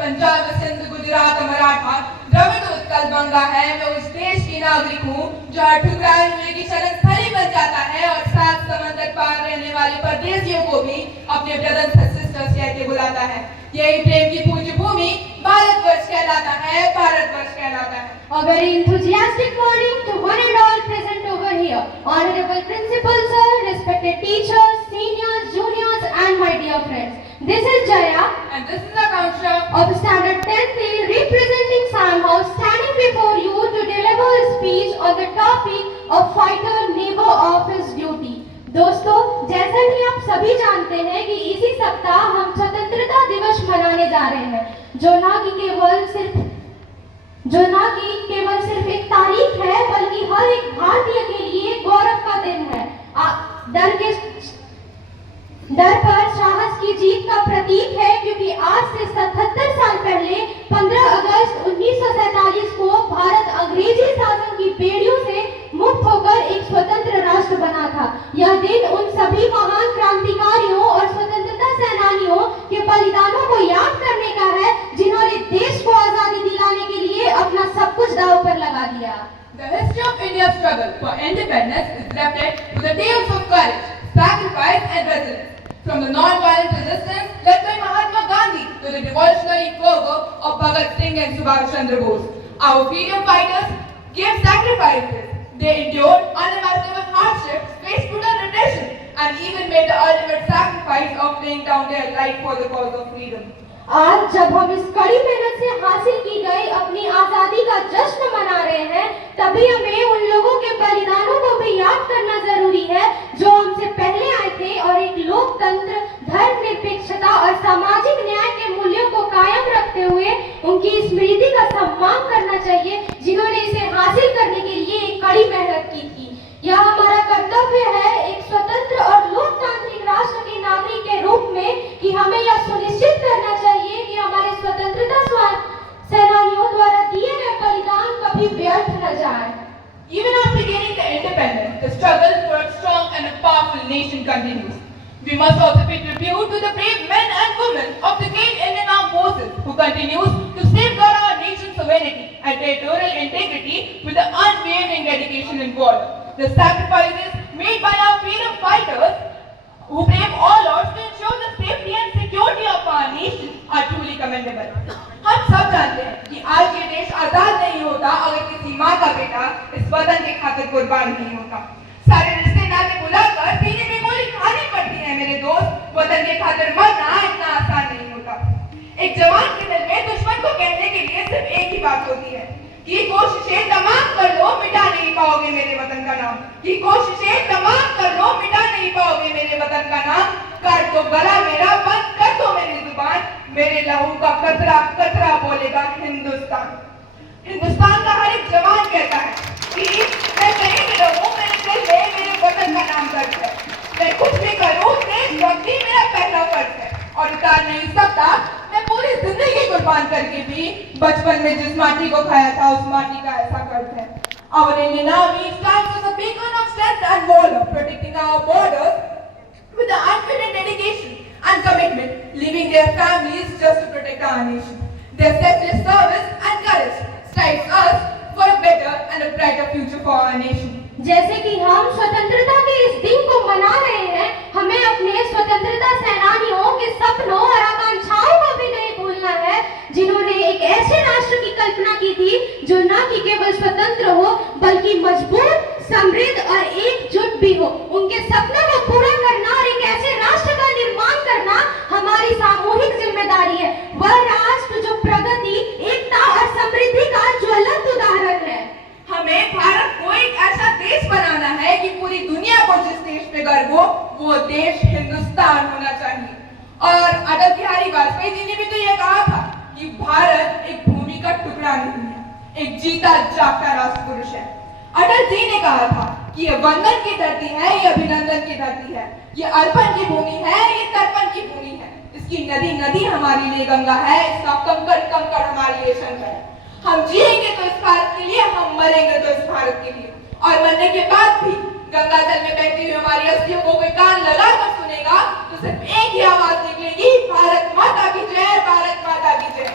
पंजाब, सिंध, गुजरात, मराठा, द्रविड़, उत्कल, गंगा है। मैं उस देश की नागरिक हूँ जहाँ ठुकराए हुए की शरण स्थली बन जाता है और सात समंदर पार रहने वाले परदेशियों को भी अपने ब्रदर्स एंड सिस्टर्स कह के बुलाता है। यही प्रेम की पूज्य भूमि भारतवर्ष कहलाता है, भारतवर्ष कहलाता है। A very enthusiastic morning to one and all present over here. Honorable Principal Sir, respected teachers, seniors, juniors and my dear friends. This is Jaya and this is Akanksha of Standard 10th representing Sam House, standing before you to deliver a speech on the topic of fighter neighbor of his duty. दोस्तों, जैसा कि आप सभी जानते हैं कि इसी सप्ताह हम स्वतंत्रता दिवस मनाने जा रहे हैं, जो ना कि केवल सिर्फ एक तारीख है, बल्कि हर एक भारतीय के लिए गौरव का दिन है। डर पर साहस की जीत का प्रतीक है, क्योंकि आज से 77 साल पहले 15 अगस्त 1947 को भारत अंग्रेजी शासन की बेड़ियों से मुक्त होकर एक स्वतंत्र राष्ट्र बना था। यह दिन उन सभी महान क्रांतिकारियों और स्वतंत्रता सेनानियों के बलिदानों को याद करने का है, जिन्होंने देश को आजादी दिलाने के लिए अपना सब कुछ दांव पर लगा दिया। The history of India's struggle for independence is wrapped with the tales of courage, sacrifice and resilience. From the non-violent resistance led by Mahatma Gandhi to the revolutionary fervor of Bhagat Singh and Subhash Chandra Bose, our freedom fighters gave sacrifices. They endured unimaginable hardships, faced brutal repression, and even made the ultimate sacrifice of laying down their life for the cause of freedom. आज जब हम इस कड़ी मेहनत से हासिल की गई अपनी आजादी का जश्न मना रहे हैं, तभी हमें उन लोगों के बलिदानों को भी याद करना जरूरी है जो हमसे पहले आए थे और एक लोकतंत्र, धर्मनिरपेक्षता और सामाजिक न्याय के मूल्यों को कायम रखते हुए उनकी स्मृति का सम्मान करना चाहिए, जिन्होंने इसे हासिल करने के लिए एक कड़ी मेहनत की थी। यह हमारा कर्तव्य है एक स्वतंत्र और लोकतांत्रिक राष्ट्र के नागरिक के रूप में कि हमें यह सुनिश्चित करना चाहिए कि हमारे स्वतंत्रता सेनानियों द्वारा दिए गए बलिदान कभी व्यर्थ न जाए। Even after gaining the independence, the struggle for a strong and a powerful nation continues. We must also pay tribute to the brave men and women of the great Indian Armed Forces who continues to safeguard our nation's sovereignty and territorial integrity with the unwavering dedication and valor. The sacrifices made by our freedom fighters who brave all odds to ensure the safety and security of our nation are truly commendable. हम सब जानते हैं कि आज ये देश आजाद नहीं होता अगर किसी माँ का बेटा इस वतन के खातिर कुर्बान नहीं होता। सारे रिश्ते नाते बुलाकर सीने में गोली खानी पड़ती है मेरे दोस्त, वतन के खातिर मरना इतना आसान नहीं होता। एक जवान के दिल में दुश्मन को कहने के लिए सिर्फ एक ही बात होती है कि कोशिशें तमाम कर लो, मिटा नहीं पाओगे मेरे वतन का नाम। कि कोशिशें तमाम कर लो, मिटा नहीं पाओगे मेरे वतन का नाम। कर दो गला मेरा, बंद कर दो मेरी जुबान, मेरे लहू का कतरा कतरा बोलेगा हिंदुस्तान। हिंदुस्तान का हर एक जवान कहता है कि मैं कहीं भी रहूं, मेरे दिल में मेरे वतन का नाम दर्ज है। मैं कुछ भी करूं, देशभक्ति मेरा पहला फर्ज है और उतार नहीं सकता। मैं पूरी जिंदगी कुर्बान करके भी बचपन में जिस माटी को खाया था उस माटी का ऐसा कर्ज है। Our Indian Army stands as a beacon of strength and valor, protecting our borders with the unfailing dedication and commitment, leaving their families just to protect our nation. Their selfless service and courage strives us for a better and a brighter future for our nation. जैसे कि हम स्वतंत्रता के इस दिन को मना रहे हैं, हमें अपने स्वतंत्रता सेनानियों के सपनों और आकांक्षाओं को भी नहीं भूलना है, जिन्होंने एक ऐसे राष्ट्र की कल्पना की थी जो न कि केवल स्वतंत्र हो बल्कि मजबूत, समृद्ध और एकजुट भी हो। उनके सपनों को पूरा करना और एक ऐसे राष्ट्र का निर्माण करना हमारी सामूहिक जिम्मेदारी है। वह राष्ट्र जो प्रगति, एकता और समृद्धि का ज्वलंत उदाहरण है। हमें भारत को एक ऐसा देश बनाना है कि पूरी दुनिया को जिस देश पे गर्व हो वो देश हिंदुस्तान होना चाहिए। और अटल बिहारी वाजपेयी जी ने भी तो ये कहा था कि भारत एक भूमि का टुकड़ा नहीं है, एक जीता जागता राष्ट्र पुरुष है। अटल जी ने कहा था कि ये वंदन की धरती है, ये अभिनंदन की धरती है, ये अर्पण की भूमि है, ये तर्पण की भूमि है। इसकी नदी नदी हमारे लिए गंगा है, इसका कंकड़ कंकड़ हमारे लिए शंकर है। हम जिएंगे तो इस भारत के लिए, हम मरेंगे तो इस भारत के लिए। और मरने के बाद भी गंगा जल में बहती हुई हमारी अस्थियों को कोई कान लगाकर सुनेगा तो सिर्फ एक ही आवाज निकलेगी, भारत माता की जय, भारत माता की जय।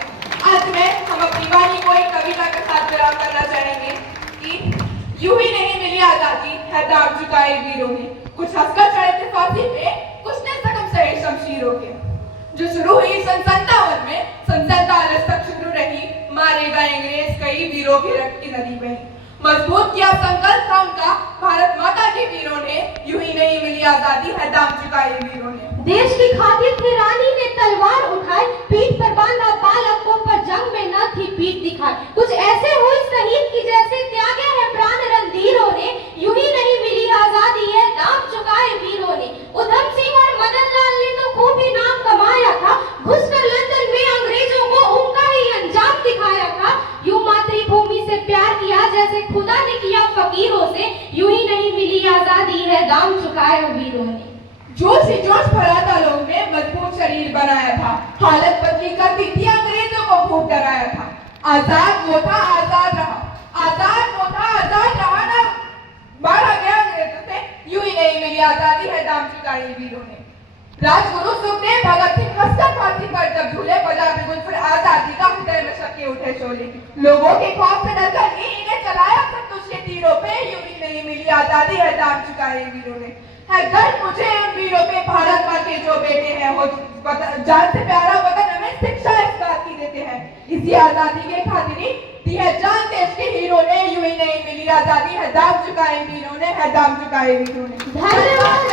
कविता के साथ विराम करना चाहेंगे कि यूं ही नहीं मिली आजादी है दाम चुकाए वीरों ने। कुछ हंसकर चढ़े थे फांसी पे, कुछ ने जख्म सहे शमशीरों के। जो शुरू हुई सन 57 में, सन 47 तक शुरू रही, मारे गए अंग्रेज कई वीरों के रक्त की नदी बही। मजबूत किया संकल्प था उनका भारत माता के वीरों ने, यूं ही नहीं मिली आजादी है दाम चुकाए वीरों ने। देश की खातिर थे रानी ने तलवार उठाई, पीठ पर बांधा बालकों पर जंग में न थी पीठ दिखाई। कुछ ऐसे हुए शहीद की जैसे त्यागे है प्राण रणधीरों ने, यूं ही नहीं मिली आजादी है दाम चुकाए वीरों ने। उधम सिंह और मदन लाल ने तो खूब ही नाम कमाया था, घुसकर लंदन में अंग्रेजों को उनका ही अंजाम दिखाया था। यूं मातृभूमि से प्यार किया जैसे खुदा ने किया फकीरों से, यूं ही नहीं मिली आजादी है दाम चुकाए वीरों ने। जोश ही जोश भरा था लोग ने, मजबूत शरीर बनाया था, हालत बदली कर दी थी अंग्रेजों को खूब डराया था। आजाद वो था आजाद रहा, आजाद वो था आजाद रहा ना, मारा गया अंग्रेजों से, यूं ही नहीं मिली आजादी है दाम चुकाए वीरों ने। राजगुरु सुखदेव भगत सिंह कसकर फांसी पर जब झूले बजा बिगुल फिर आजादी का हृदय में शके उठे शोले। लोगों के खौफ से डरकर ही इन्हें चलाया सत्तुज के तीरों पे, यूं ही नहीं मिली आजादी है दाम चुकाए वीरों ने। है गर्व मुझे उन वीरों पे, भारत माँ के जो बेटे हैं वो जान से प्यारा वतन हमें शिक्षा इस बात की देते हैं। इसी आजादी के खातिर ही दी है जान देश के हीरों ने, यूं ही नहीं मिली आजादी है दाम चुकाए वीरों ने, है दाम चुकाए वीरों ने। धन्यवाद।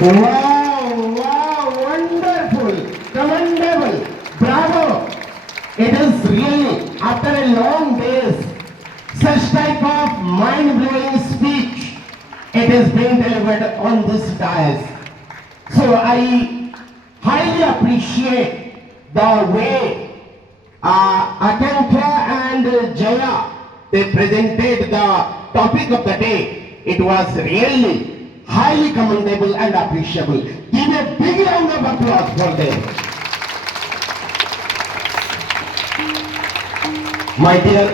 Wow, wow, wonderful, commendable, bravo. It is really, after a long days, such type of mind-blowing speech, it is being delivered on this dais. So I highly appreciate the way Akankya and Jaya, they presented the topic of the day. It was really highly commendable and appreciable. Give a big round of applause for them. My dear